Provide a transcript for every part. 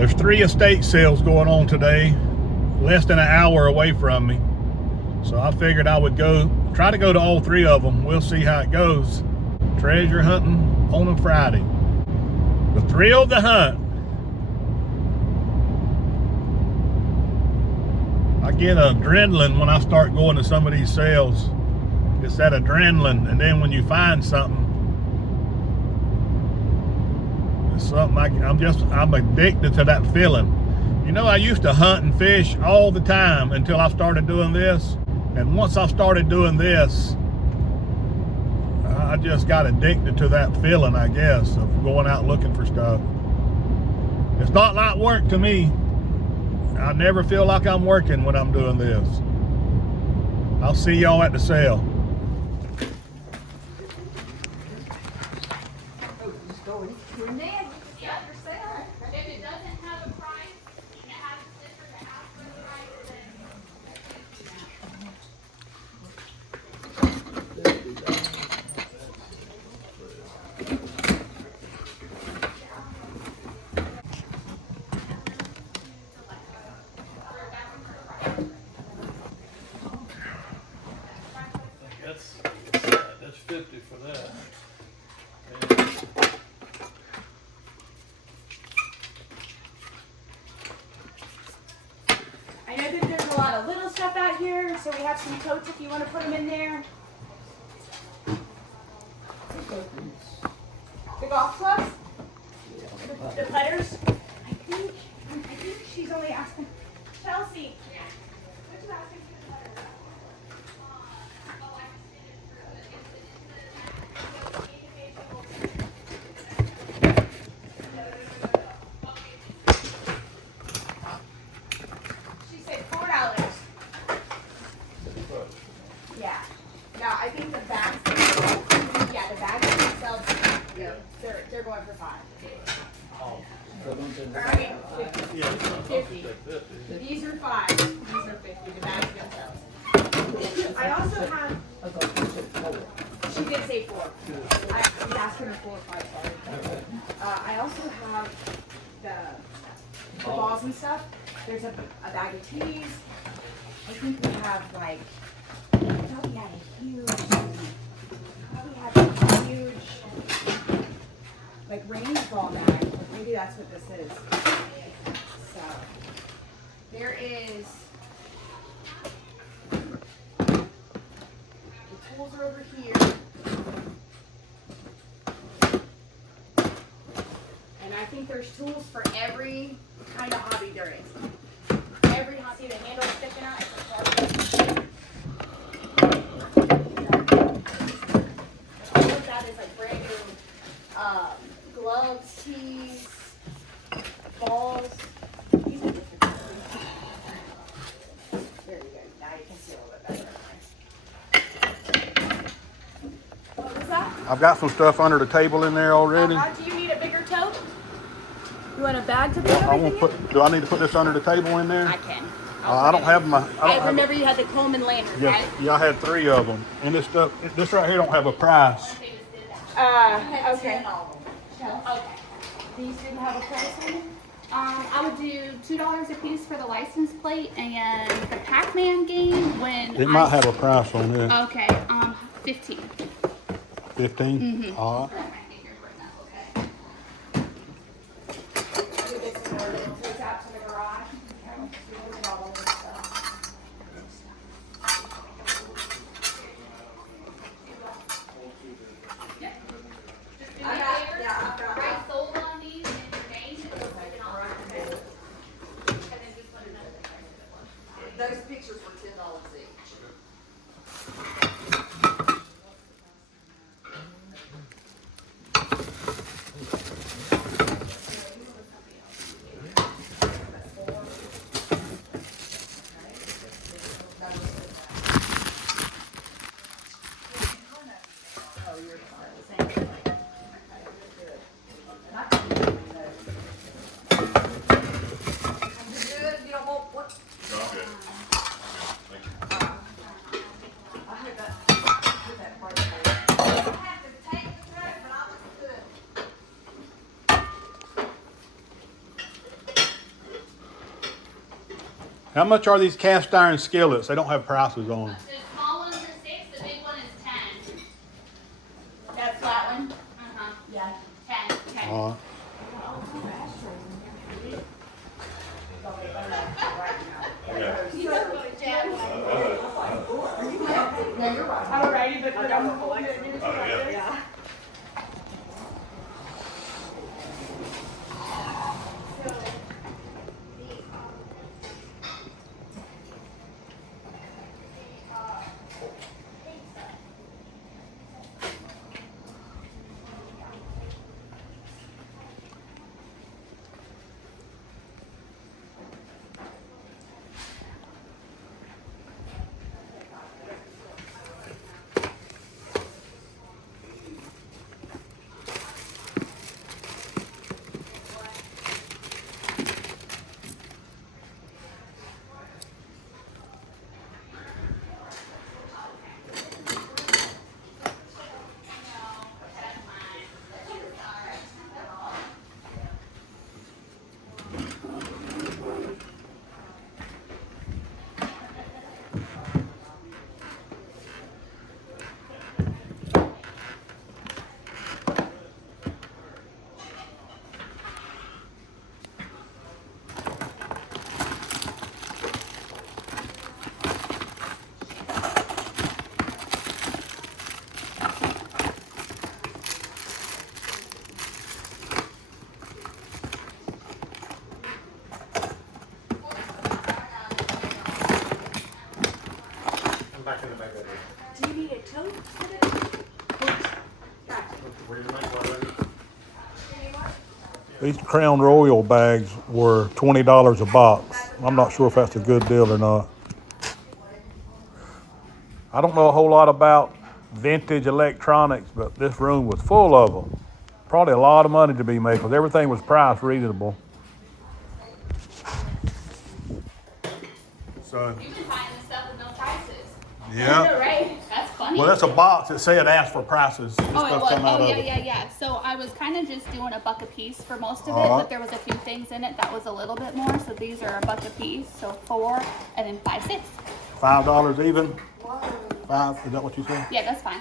There's 3 estate sales going on today, less than an hour away from me. So I figured I would try to go to all 3 of them. We'll see how it goes. Treasure hunting on a Friday. The thrill of the hunt. I get adrenaline when I start going to some of these sales. It's that adrenaline, and then when you find something, it's something I'm addicted to that feeling. You know, I used to hunt and fish all the time until I started doing this. And once I started doing this, I just got addicted to that feeling, I guess, of going out looking for stuff. It's not like work to me. I never feel like I'm working when I'm doing this. I'll see y'all at the sale. That's 50 for that. I know that there's a lot of little stuff out here, so we have some totes if you want to put them in there. The golf clubs? The putters? I think she's only asking. Chelsea. What you asking for the putters? She said $4. Yeah. No, I think the bags. Yeah, the bags themselves. They're going for $5. Or, I mean, 50. These are $5. These are 50. The bags themselves. I also have. She did say 4. I was asking her 4 or 5. Sorry. I also have the balls and stuff. There's a bag of teas. I think we have like. I thought we had a huge. Like range ball bag. Maybe that's what this is. So there is the tools are over here. And I think there's tools for every kind of hobby there is. Every hobby, the handle sticking out. All of that is like brand new gloves, tees, balls. These are different. There you go. Now you can see a little bit better. What was that? I've got some stuff under the table in there already. Do you need a bigger tote? You want a bag to put everything in? Do I need to put this under the table in there? I can. I don't have my. I remember you had the Coleman lantern, right? Yeah, I had 3 of them, and this right here don't have a price. Okay. Okay. These didn't have a price on them? I would do $2 a piece for the license plate and the Pac-Man game when It might have a price on there. Okay, 15. 15? Mm-hmm. All right. It's out to the garage. Write sold on these and your name and they'll put it on. And then just put another price. Those pictures were $10 each. How much are these cast iron skillets? They don't have prices on them. The small ones are 6, the big one is 10. That flat one? Uh-huh. Yeah. 10. Okay. All right. Alrighty, but I'm yeah. Do you need a tote for These Crown Royal bags were $20 a box. I'm not sure if that's a good deal or not. I don't know a whole lot about vintage electronics, but this room was full of them. Probably a lot of money to be made because everything was priced reasonable. So, You've been finding this stuff with no prices. yeah. Right? That's funny. Well, that's a box that said ask for prices. This Oh, it stuff was. come out Oh, of yeah, it. yeah, yeah. So I was kind of just doing a buck a piece for most of it, Alright. but there was a few things in it that was a little bit more. So these are a buck a piece. So 4 and then 5 cents. $5 even? 5, is that what you said? Yeah, that's fine.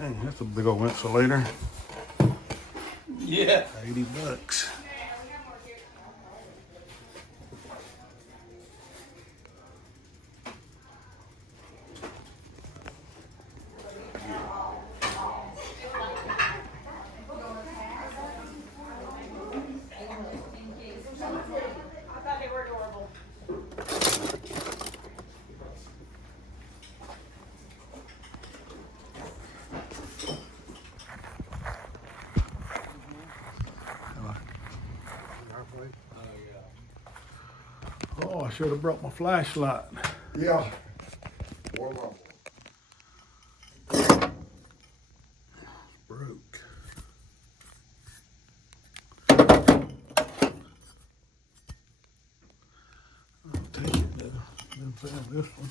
Dang, that's a big old insulator. Yeah. $80. I thought they were adorable. Oh, I should have brought my flashlight. Yeah. Warm up. Broke. I'll take it though. Then found this one.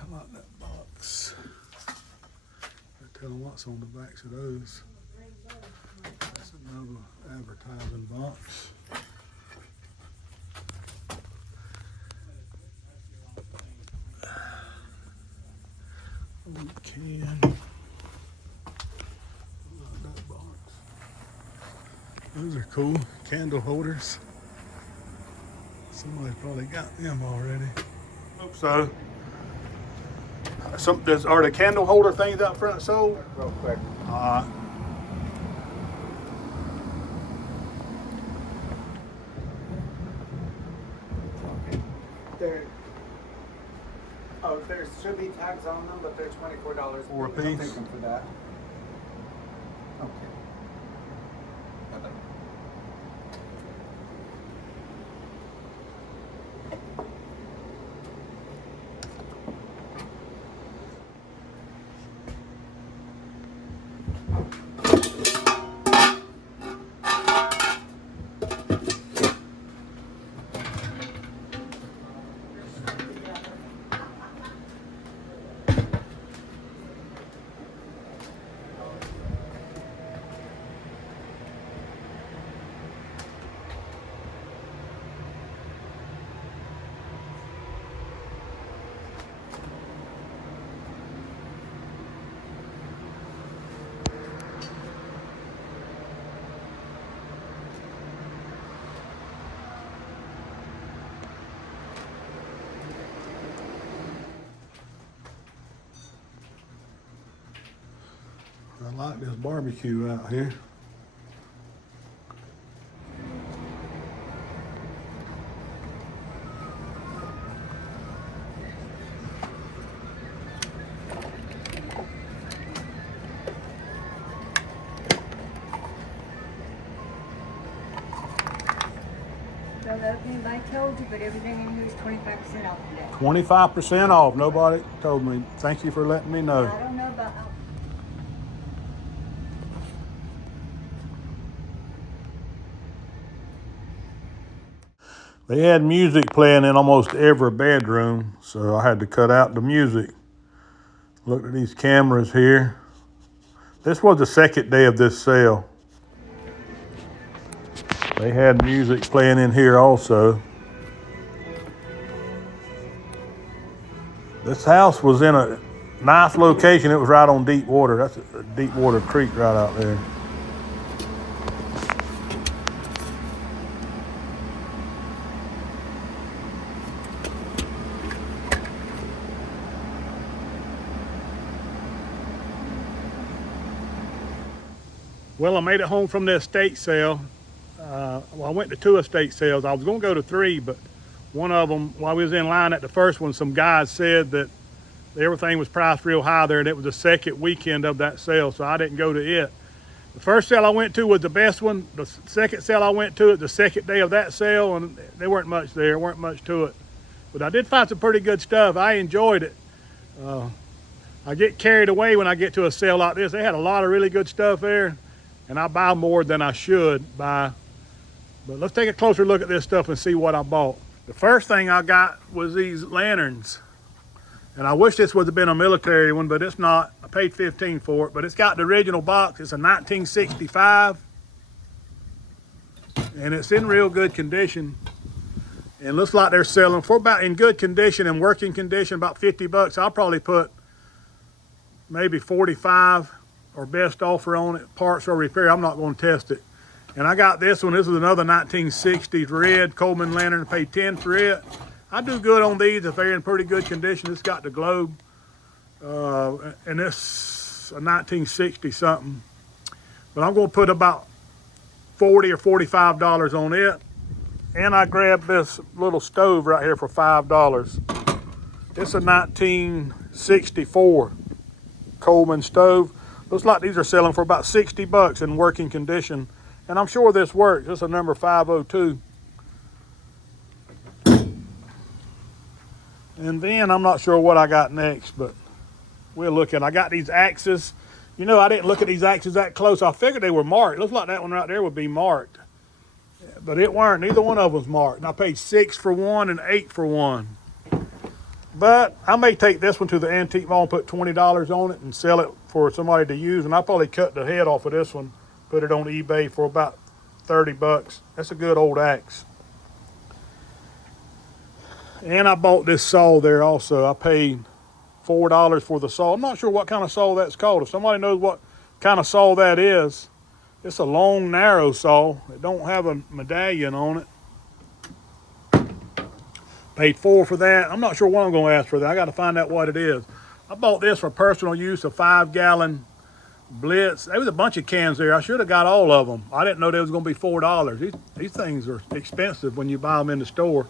I like that box. I tell them what's on the backs of those. That's another advertising box. We can. Those are cool candle holders. Somebody probably got them already. Hope so. Are the candle holder things out front sold? Real quick. There. Oh, there should be tags on them, but they're $24. For a I'll piece? take them for that. Okay. I like this barbecue out here. Don't know if anybody told you, but everything in here is 25% off today. 25% off. Nobody told me. Thank you for letting me know. I don't know about. They had music playing in almost every bedroom, so I had to cut out the music. Look at these cameras here. This was the second day of this sale. They had music playing in here also. This house was in a nice location. It was right on deep water. That's a deep water creek right out there. Well, I made it home from the estate sale. Well, I went to 2 estate sales. I was going to go to 3, but one of them, while we was in line at the first one, some guys said that everything was priced real high there, and it was the second weekend of that sale, so I didn't go to it. The first sale I went to was the best one. The second sale I went to, the second day of that sale, and there weren't much there, weren't much to it. But I did find some pretty good stuff. I enjoyed it. I get carried away when I get to a sale like this. They had a lot of really good stuff there, and I buy more than I should buy. But let's take a closer look at this stuff and see what I bought. The first thing I got was these lanterns. And I wish this would have been a military one, but it's not. I paid $15 for it, but it's got the original box. It's a 1965. And it's in real good condition. And looks like they're selling for about, in good condition and working condition, about $50. I'll probably put maybe 45 or best offer on it, parts or repair. I'm not going to test it. And I got this one. This is another 1960s red Coleman lantern. I paid 10 for it. I do good on these if they're in pretty good condition. It's got the globe. And this a 1960 something. But I'm going to put about $40 or $45 on it. And I grabbed this little stove right here for $5. It's a 1964 Coleman stove. Looks like these are selling for about $60 in working condition. And I'm sure this works. This is a number 502. And then I'm not sure what I got next, but we'll look at. I got these axes. You know, I didn't look at these axes that close. I figured they were marked. Looks like that one right there would be marked. But it weren't. Neither one of them was marked. And I paid 6 for one and 8 for one. But I may take this one to the antique mall and put $20 on it and sell it for somebody to use. And I'll probably cut the head off of this one, put it on eBay for about $30. That's a good old axe. And I bought this saw there also. I paid $4 for the saw. I'm not sure what kind of saw that's called. If somebody knows what kind of saw that is, It's a long, narrow saw. It don't have a medallion on it. Paid $4 for that. I'm not sure what I'm gonna ask for that. I gotta find out what it is. I bought this for personal use, a 5-gallon Blitz. There was a bunch of cans there. I should have got all of them. I didn't know they was gonna be $4. These things are expensive when you buy them in the store.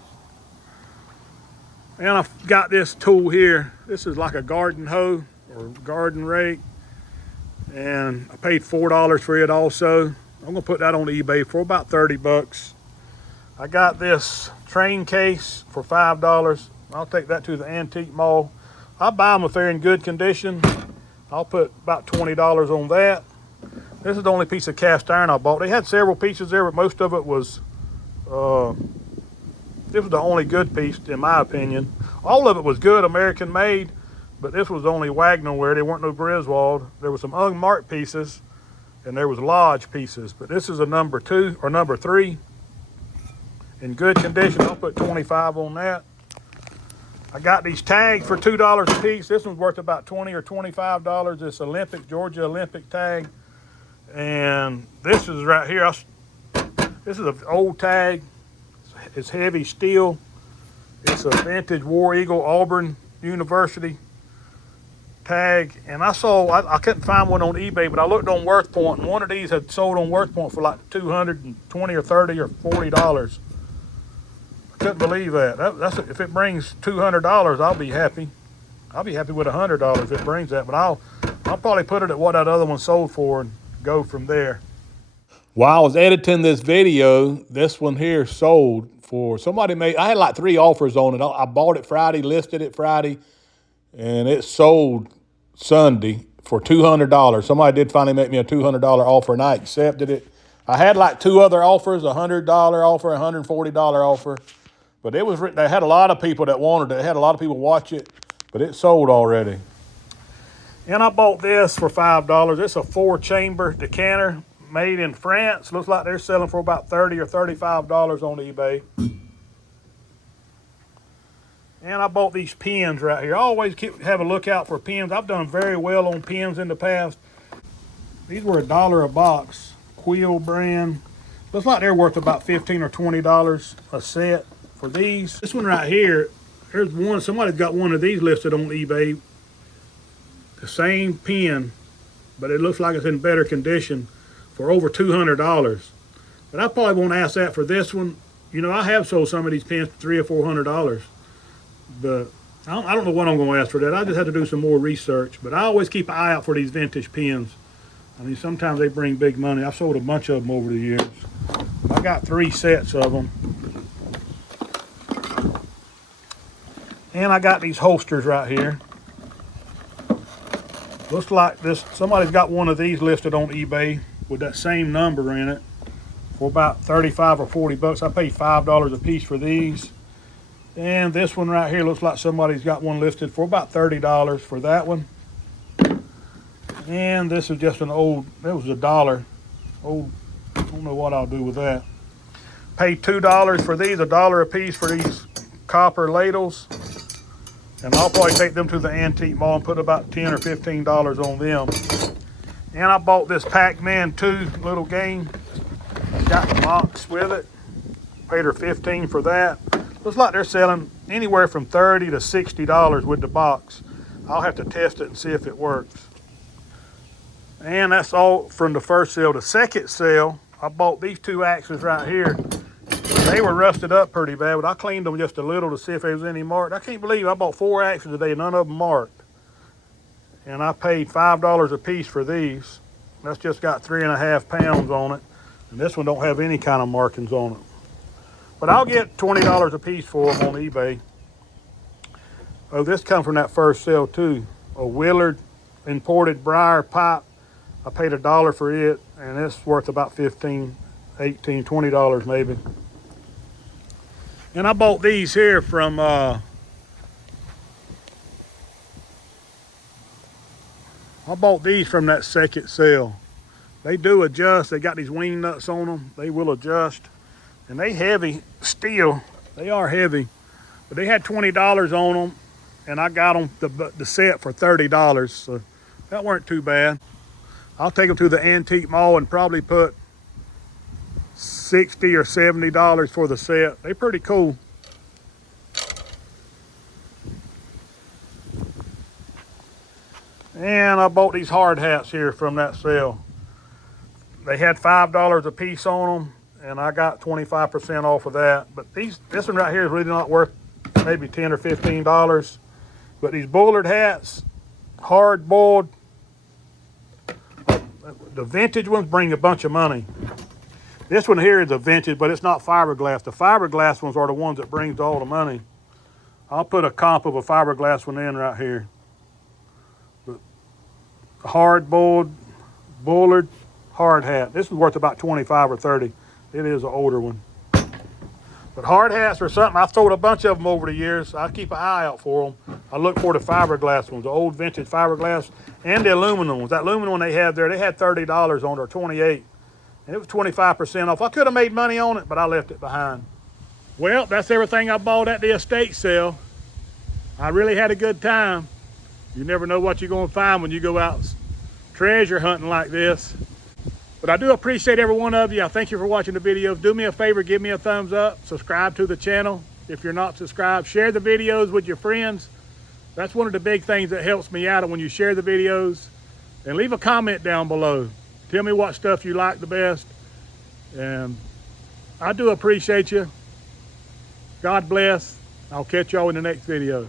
And I've got this tool here. This is like a garden hoe or garden rake. And I paid $4 for it also. I'm gonna put that on eBay for about 30 bucks. I got this train case for $5. I'll take that to the antique mall. I buy them if they're in good condition. I'll put about $20 on that. This is the only piece of cast iron I bought. They had several pieces there, but most of it was, this was the only good piece in my opinion. All of it was good, American made, but this was only Wagnerware. There weren't no Griswold. There were some unmarked pieces and there was Lodge pieces, but this is a number 2 or number 3. In good condition, I'll put 25 on that. I got these tags for $2 a piece. This one's worth about $20 or $25. This Olympic, Georgia Olympic tag. And this is right here. This is an old tag. It's heavy steel. It's a vintage War Eagle Auburn University tag. And I couldn't find one on eBay, but I looked on WorthPoint, and one of these had sold on WorthPoint for like $220 or $30 or $40. Couldn't believe that. That's if it brings $200, I'll be happy. I'll be happy with $100 if it brings that. But I'll probably put it at what that other one sold for and go from there. While I was editing this video, this one here sold for I had like 3 offers on it. I bought it Friday, listed it Friday, and it sold Sunday for $200. Somebody did finally make me a $200 offer, and I accepted it. I had like 2 other offers, a $100 offer, a $140 offer. But they had a lot of people that wanted it. They had a lot of people watch it, but it sold already. And I bought this for $5. It's a 4-chamber decanter made in France. Looks like they're selling for about $30 or $35 on eBay. And I bought these pens right here. I always have a lookout for pens. I've done very well on pens in the past. These were $1 a box. Quill brand. Looks like they're worth about $15 or $20 a set. For these, this one right here, there's one, somebody's got one of these listed on eBay. The same pen, but it looks like it's in better condition for over $200. But I probably won't ask that for this one. You know, I have sold some of these pens for $300 or $400, but I don't know what I'm going to ask for that. I just have to do some more research. But I always keep an eye out for these vintage pens. I mean, sometimes they bring big money. I've sold a bunch of them over the years. I got 3 sets of them. And I got these holsters right here. Looks like somebody's got one of these listed on eBay with that same number in it for about 35 or 40 bucks. I paid $5 a piece for these. And this one right here looks like somebody's got one listed for about $30 for that one. And this is just an old, it was $1. Old, I don't know what I'll do with that. Paid $2 for these, $1 a piece for these copper ladles. And I'll probably take them to the antique mall and put about $10 or $15 on them. And I bought this Pac-Man 2 little game. Got the box with it. Paid her $15 for that. Looks like they're selling anywhere from $30 to $60 with the box. I'll have to test it and see if it works. And that's all from the first sale. The second sale, I bought these 2 axes right here. They were rusted up pretty bad, but I cleaned them just a little to see if there was any marked. I can't believe I bought 4 axes today, none of them marked. And I paid $5 a piece for these. That's just got 3.5 pounds on it. And this one don't have any kind of markings on it. But I'll get $20 a piece for them on eBay. Oh, this comes from that first sale too. A Willard imported briar pipe. I paid $1 for it, and it's worth about $15, $18, $20 maybe. And I bought these here from I bought these from that second sale. They do adjust. They got these wing nuts on them. They will adjust. And they heavy steel. They are heavy. But they had $20 on them, and I got them the set for $30. So that weren't too bad. I'll take them to the antique mall and probably put $60 or $70 for the set. They're pretty cool. And I bought these hard hats here from that sale. They had $5 a piece on them, and I got 25% off of that. But this one right here is really not worth maybe $10 or $15. But these Bullard hats, hard boiled, the vintage ones bring a bunch of money. This one here is a vintage, but it's not fiberglass. The fiberglass ones are the ones that brings all the money. I'll put a comp of a fiberglass one in right here. But hard boiled, Bullard, hard hat. This is worth about 25 or 30. It is an older one. But hard hats are something, I've sold a bunch of them over the years. I keep an eye out for them. I look for the fiberglass ones, the old vintage fiberglass, and the aluminum ones. That aluminum one they had there, they had $30 on it, or $28. And it was 25% off. I could have made money on it, but I left it behind. Well, that's everything I bought at the estate sale. I really had a good time. You never know what you're going to find when you go out treasure hunting like this. But I do appreciate every one of you. I thank you for watching the videos. Do me a favor, give me a thumbs up. Subscribe to the channel if you're not subscribed. Share the videos with your friends. That's one of the big things that helps me out when you share the videos. And leave a comment down below. Tell me what stuff you like the best. And I do appreciate you. God bless. I'll catch y'all in the next video.